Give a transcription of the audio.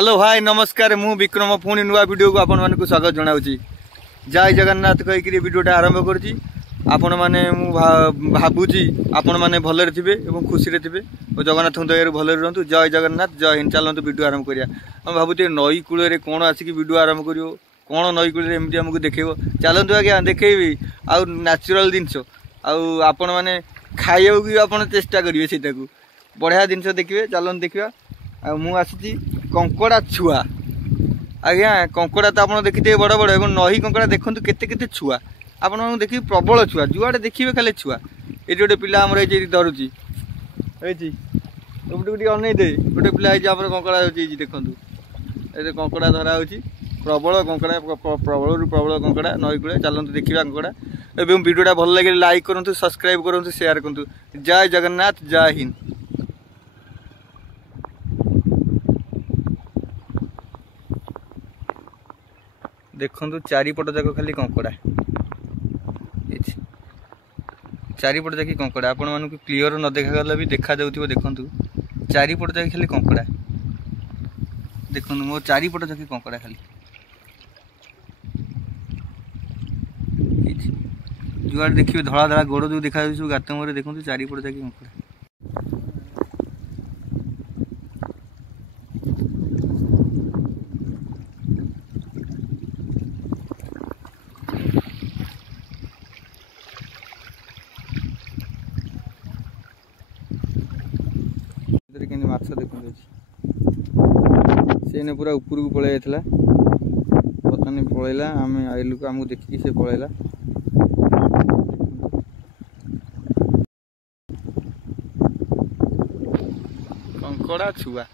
Hello भाई नमस्कार मु विक्रम पुणी नुआ वीडियो को आपण मानक स्वागत जनाऊँगी। जय जगन्नाथ कहीकि वीडियोटा आरंभ करुँची। आपण मैंने भावुची आपण मैंने भलरे थे और खुशी थे और जगन्नाथ दया भलरे रुहतु। जय जगन्नाथ जय हिंद। चलते वीडियो आरंभ करिया। हम भावुचे नई कूल कौन आसिक वीडियो आरंभ कर कौन नई कूल एमती आमको देखेब। चलतु आज्ञा देखेबी आउ नेचुरल जिनस आपण मैंने खाइबा भी आप चेष्टा करेंगे से बढ़िया जिनस देखिए। चलते देखा मुझे कंकड़ा छुआ आज्ञा कंकड़ा तो आप देखिए बड़ बड़ और नही कंकड़ा देखो केते छुआ आपण देखिए प्रबल छुआ जुआड़े देखिए खाली छुआ। ये गोटे पिला आमर धरुची अनै दे गोटे पिला कंकड़ा देखु ये कंकड़ा धरा हो प्रबल कंकड़ा प्रबल प्रबल कंकड़ा नई कूले। चलते देखा कंकड़ा एवं वीडियोटा भल लगे लाइक करूँ सब्सक्राइब करूँ शेयर करूँ। जय जगन्नाथ जय हिंद। देखु चारिपट जाक खाली कंकड़ा चारिपट जाक कंकड़ा आपण मानक क्लीयर न देखा गला भी देखा जाउथिबो। देखु चारिपट जाक खाली कंकड़ा देखु मो चारिपट जाक कंकड़ा खाली जुआड़ देखिए धड़ा धड़ा गोड़ जो देखा गात मुझे देखो चारिपट जाक कंकड़ा। माछ देखते से पूरा ऊपर को पलि जाता बर्तमान पलैला आम आइलु आमको देखिए से पलैला। कंकड़ा छुआ।